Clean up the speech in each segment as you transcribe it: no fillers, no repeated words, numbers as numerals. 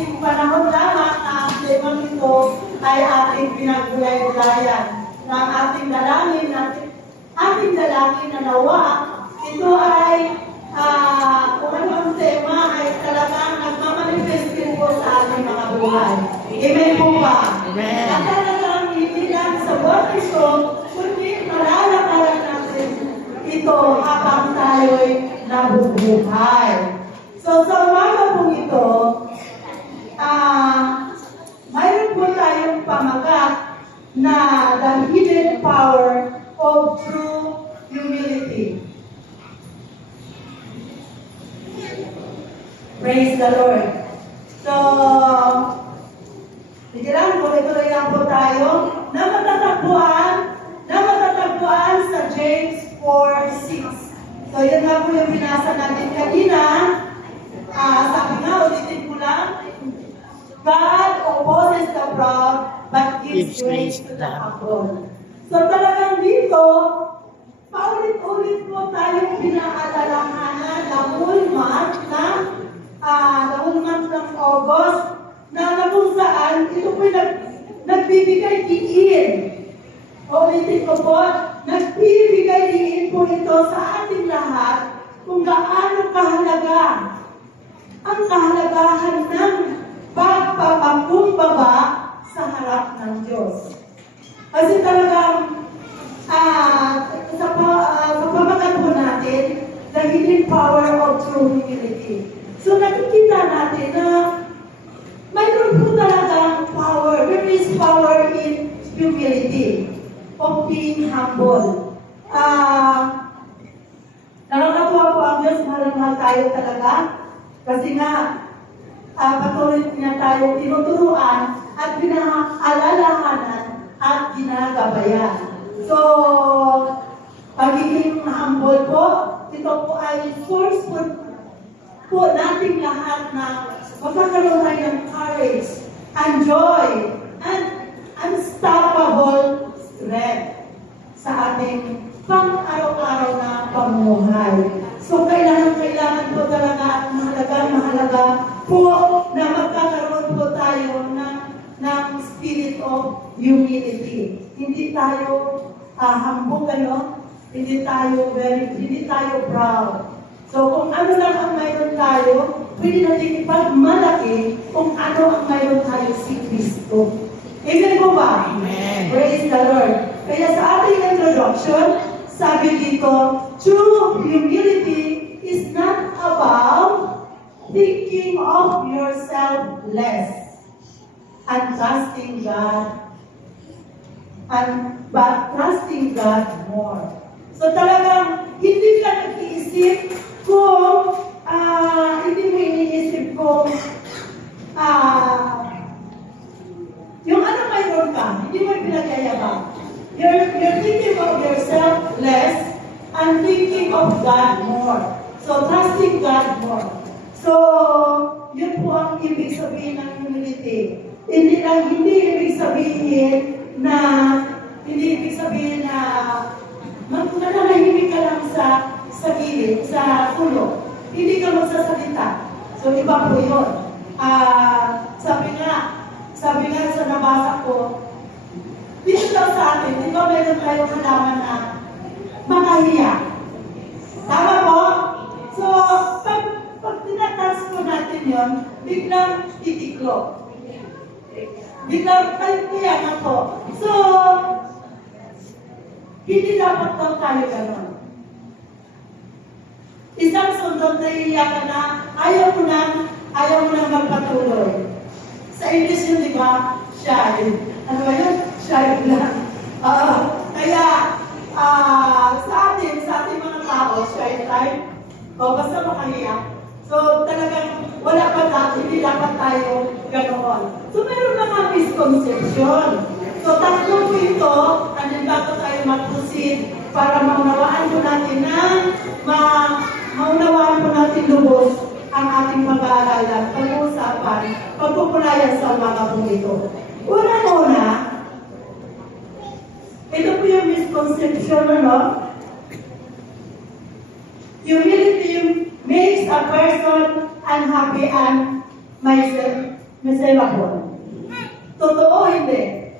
maiksi panahon lamang na ang temang ito ay ating pinaggulay-gulayan. Na ang ating dalangin na nawa, ito ay kung ano ang tema ay talagang nagmamanifest din po sa ating mga buhay. Amen po ba? Amen. At talagang hindi lang sa workshop, kundi malalakaran natin ito habang tayo'y nabubuhay. So sa umaga po ito, mayroon po tayong pamagat na the hidden power of true humility. Praise the Lord. So, bigyan tuloy-tuloy lang po tayo na matatagpuan sa James 4:6. So, yun nga po yung binasa natin kanina. Sabi nga, ulitin ko lang, God opposes the proud, but gives grace to the humble. So, talagang dito, paulit-ulit po tayong pinaalalahanan the whole month ng August na kung saan ito po nagbibigay diin. Ulitin ko po, nagbibigay diin po ito sa ating lahat kung gaano kahalaga ang kahalagahan ng pagpapakumbaba sa harap ng Diyos. Kasi talagang sa pamagat po natin, the hidden power of true humility. So nakikita natin na mayroon po talagang power. There is power in humility, of being humble. Nakakatuwa po ang Diyos, mahal tayo talaga. Kasi nga, patuloy niya tayo tinuturuan at pinaalalahanan at ginagabayan. So, pagiging humble po, ito po ay source po nating lahat na magkakaroon tayo ng courage and joy and unstoppable strength sa ating pang-araw-araw na pamumuhay. So, kailangan po talaga at mahalaga po na magkakaroon po tayo ng spirit of humility. Hindi tayo hambog, hindi tayo proud. So, kung ano lang ang mayroon tayo, pwede natin ipagmalaki kung ano ang mayroon tayo si Kristo. Amen po ba? Amen. Praise the Lord. Kaya sa ating introduction, sabi dito, true humility is not about thinking of yourself less and trusting God, but trusting God more. So talagang hindi ka nag-iisip kung hindi mo iniisip kung yung ano mayroon ka, hindi mo pinagyayabang. You're thinking of yourself less and thinking of God more. So trusting God more. So yun po ang ibig sabihin ng humility. Hindi ibig sabihin na mananahimik ka lang sa gilid, sa sulok. Hindi ka magsasalita. So, iba po yun. Sabi nga sa nabasa ko, dito daw sa atin, di ba meron tayong halaman na makahiya? Tama po? So, pag tinatans po natin yun, biglang titiklop. Biglang kaya nga po. So, hindi dapat daw tayo gano'n. Isang sundot na iiyakan na ayaw mo na magpatuloy. Sa English yun, di ba? Shy. Ano ba yun? Shy lang. Kaya, sa ating mga tao, shy type, basta makahiya. So, talagang wala pa tayo, hindi dapat tayo ganoon. So, meron mga misconception. So, tatlo po ito, and then bago tayo mag-proceed para maunawaan po natin maunawaan po natin lubos ang ating pag-aaralan, pag-uusapan, pagpupulayan sa mga po ito. Una-una, ito po yung misconception, Humility makes a person unhappy and Miserable. Totoo, hindi.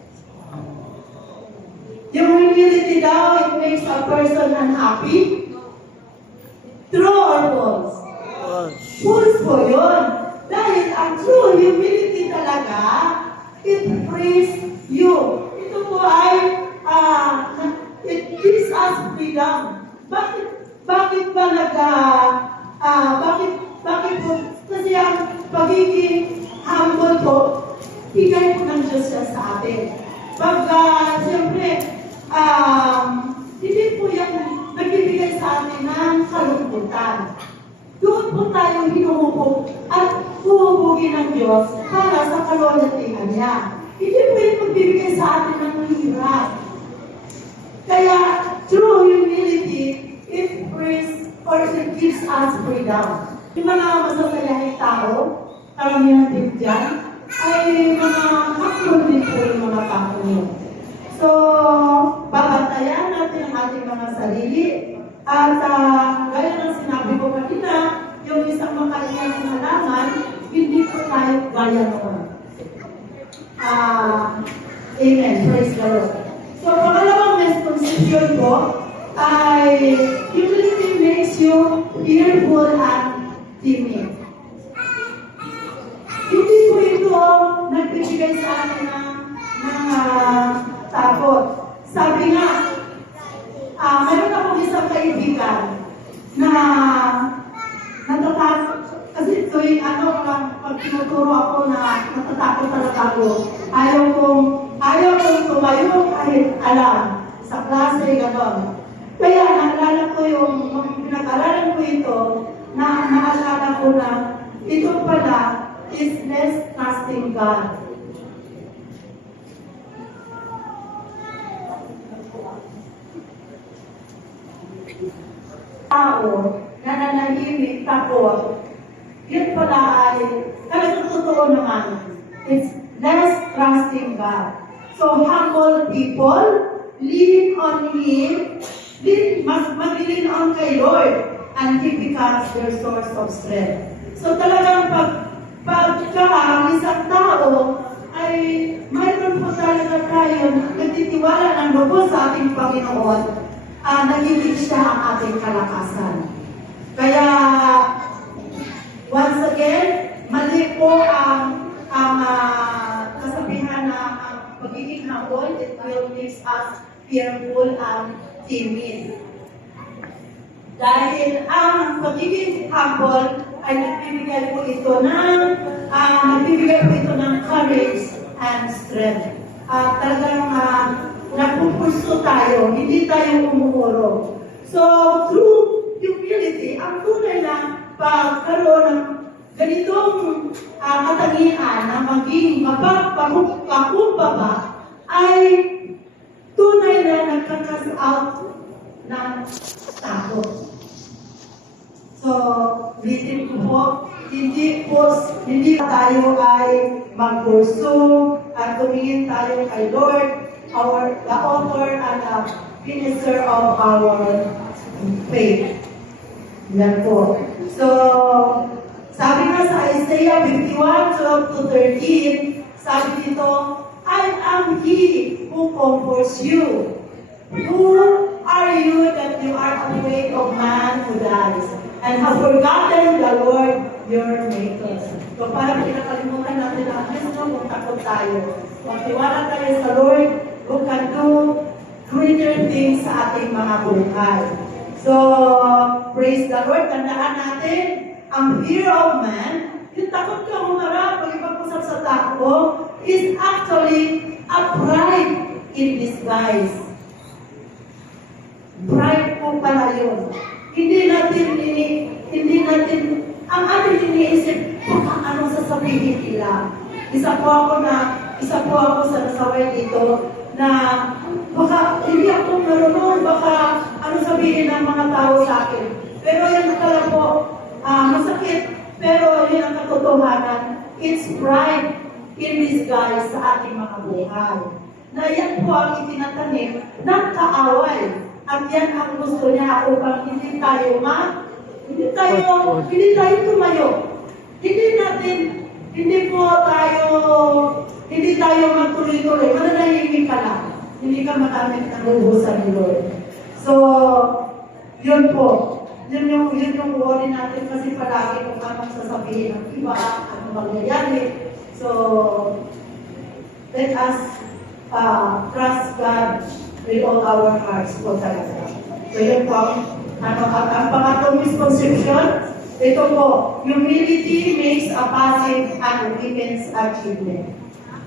Yung humility daw, it makes a person unhappy. True or false? False po yun. Dahil ang true humility talaga, it frees you. Ito po ay, it gives us freedom. Bakit ba bakit po? Kasi ang pagiging humble po, bigay po ng Diyos siya sa atin. Siyempre, hindi po yung nagbibigay sa atin ng kalungkutan. Doon po tayo hinuhubog at huhubugin ng Diyos para sa kalulatihan niya. Hindi po yung magbibigay sa atin ng hirap. Kaya, true humility, it frees or it gives us freedom. Yung mga masasayahing tao, karamihan din dyan, ay mga makron din po yung mga tao niyo. So, babantayan natin ang ating mga sarili. At gaya ng sinabi ko kanina, yung isang makalingang halaman, hindi po tayo gaya noon. Amen. Praise the Lord. So, pangalawang misconception po ay humility makes you fearful and timid. Hindi po ito nagbibigay sa atin ng takot. Sabi nga, mayroon akong isang kaibigan na natatakot. Kasi tuwing pag tinuturo ako na natatakot talaga ako, ayaw kong tumayo kahit alam. Sa klase, gano'n. Kaya naalala ko pinag-aralan ko ito, na naalala ko na ito pala is less trusting God. Tao na nanahimik, takot, yun pala ay talagang totoo naman. It's less trusting God. So humble people, lean on Him, mag-lean on kay Lord, and He becomes their source of strength. So talagang pagka ang isang tao ay mayroon po talaga tayo nagtitiwala ng lubos sa ating Panginoon, nagiging siya ang ating kalakasan. Kaya, once again, mali po ang kasabihan na ang pagiging humble, it will make us fearful and timid. Dahil ang pagiging humble ay nagbibigay po ito ng courage and strength. At talagang nagpupulso tayo, hindi tayo umuuro. So, through humility, ang tunay na pagkaroon ng ganitong katangian na maging mapagpakumbaba ay tunay na nagkakas out ng takot. So, bitin po, hindi tayo ay mag-pursue at tumingin tayo kay Lord, the author and the finisher of our faith. Yan po. So, sabi nga sa Isaiah 51:12-13, sabi dito, I am He who comforts you. Who are you that you are afraid of man who dies, and have forgotten the Lord your Maker? So parang pinakalimutan natin na kung takot tayo. Magtiwala tayo sa Lord who can do greater things sa ating mga buhay. So, praise the Lord. Tandaan natin, ang fear of man, yung takot ka humarap, pag-ipag-usap sa tao, is actually a pride in disguise. Pride po pala yun. Hindi natin, ang ating iniisip, baka anong sasabihin nila. Isa po ako sa nasaway dito, na baka hindi ako marunong, baka ano sabihin ng mga tao sa akin. Pero yan pala po, masakit, pero yun ang katotohanan. It's pride in disguise sa ating mga buhay. Na yan po ang itinatanim ng kaaway. At yan ang gusto niya upang hindi tayo tumayo. Hindi natin Hindi tayo magtuloy-tuloy. Mananahimik ka lang. Hindi ka makamit ng lubusan ni Lord. So, yun po. Yun yung worry natin kasi palagi kung anong sasabihin ng iba, anong mangyayari. So, let us trust God with all our hearts po talaga. So, yun po. Ang pangatlong misconception, ito po, humility makes a passive and weakens achievement.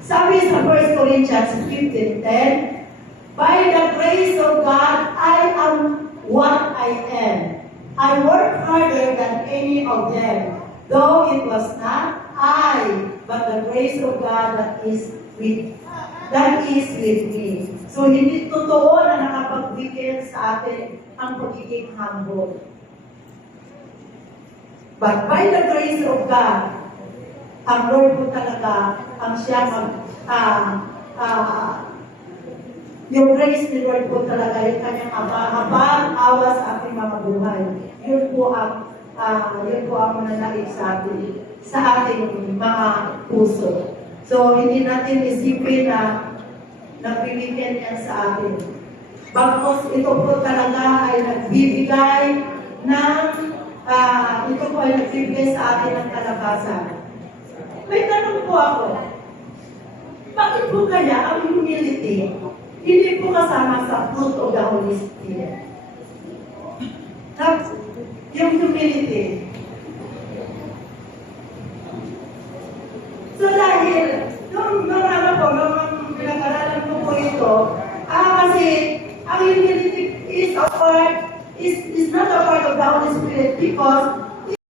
Sabi sa 1 Corinthians 15:10, by the grace of God, I am what I am. I work harder than any of them, though it was not I, but the grace of God that is with me. So, hindi totoo na nakapag-weekend sa atin ang pagiging humble. But by the grace of God, ang Lord po talaga, ang siya yung grace ni Lord po talaga, yung kanyang habang awa sa ating mga buhay. Yun po ang mananalig sa ating mga puso. So, hindi natin isipin na nag-weekend yan sa atin. Bagkos ito po talaga ay nagbibigay sa atin ng kalakasan. May tanong po ako, bakit po kaya ang humility hindi po kasama sa fruit of the Holy Spirit? Yung humility. So dahil, nung pinag-aralan ko po ito, kasi ang humility is not a part of the Holy Spirit because